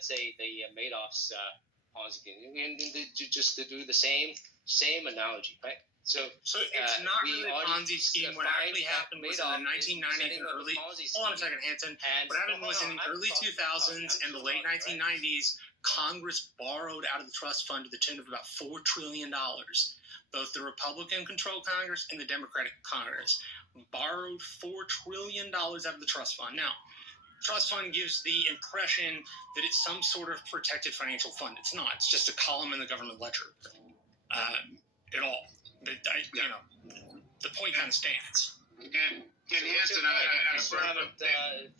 let's say the Madoff's Ponzi scheme, just to do the same analogy, right? So it's not really a Ponzi scheme. What actually happened was in the 1990s and early. Hold on a second, Hanson. What happened was in the early 2000s and the late 1990s, Congress borrowed out of the trust fund to the tune of about $4 trillion. Both the Republican-controlled Congress and the Democratic Congress borrowed $4 trillion out of the trust fund. Now, trust fund gives the impression that it's some sort of protected financial fund. It's not. It's just a column in the government ledger. At all. But the point kind of stands. And Hanson, I still haven't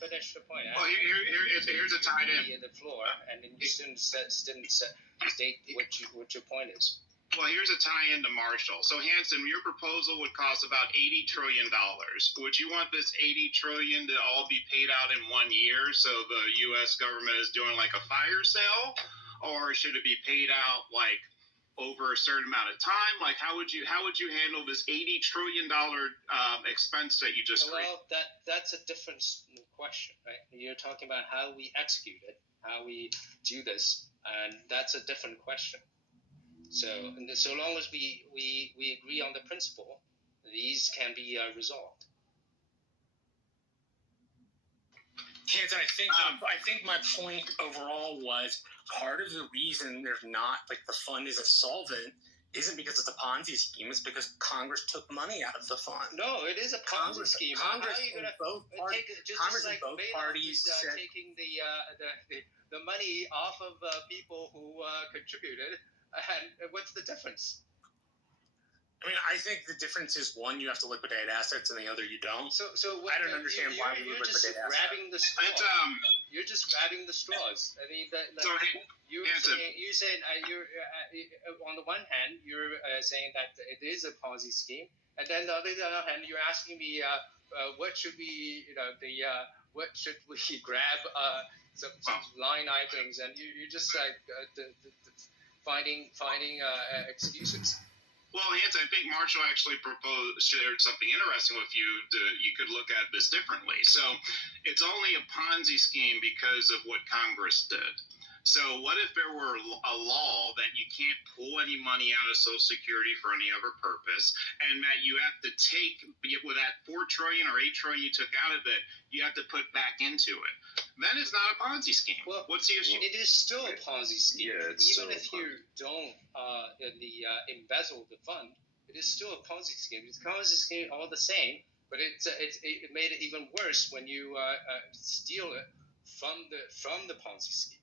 finished the point. Well, here's a tie-in. The floor, and then you didn't state what your point is. Well, here's a tie-in to Marshall. So, Hanson, your proposal would cost about $80 trillion. Would you want this $80 trillion to all be paid out in 1 year, so the U.S. government is doing like a fire sale, or should it be paid out like over a certain amount of time? Like, how would you handle this $80 trillion expense that you just created? Well, that's a different question, right? You're talking about how we execute it, how we do this, and that's a different question. So long as we agree on the principle, these can be resolved. Hanson, I think my point overall was part of the reason there's not, like, the fund isn't solvent isn't because it's a Ponzi scheme. It's because Congress took money out of the fund. No, it is a Ponzi scheme. Congress and both parties said taking the money off of people who contributed. And what's the difference? I mean, I think the difference is, one, you have to liquidate assets, and the other you don't. So I don't understand why we would liquidate assets. You're just grabbing the straws. I mean, you're saying on the one hand you're saying that it is a Ponzi scheme, and then on the other hand you're asking me what should we grab some line items, and you just like finding excuses. Well, Hanson, I think Marshall actually shared something interesting with you. You could look at this differently. So it's only a Ponzi scheme because of what Congress did. So what if there were a law that you can't pull any money out of Social Security for any other purpose, and that you have to take, with that $4 trillion or $8 trillion you took out of it, you have to put back into it? Then it's not a Ponzi scheme. Well, what's the issue? It is still a Ponzi scheme. Yeah, even if you don't embezzle the fund, it is still a Ponzi scheme. It's a Ponzi scheme all the same, but it made it even worse when you steal it from the Ponzi scheme.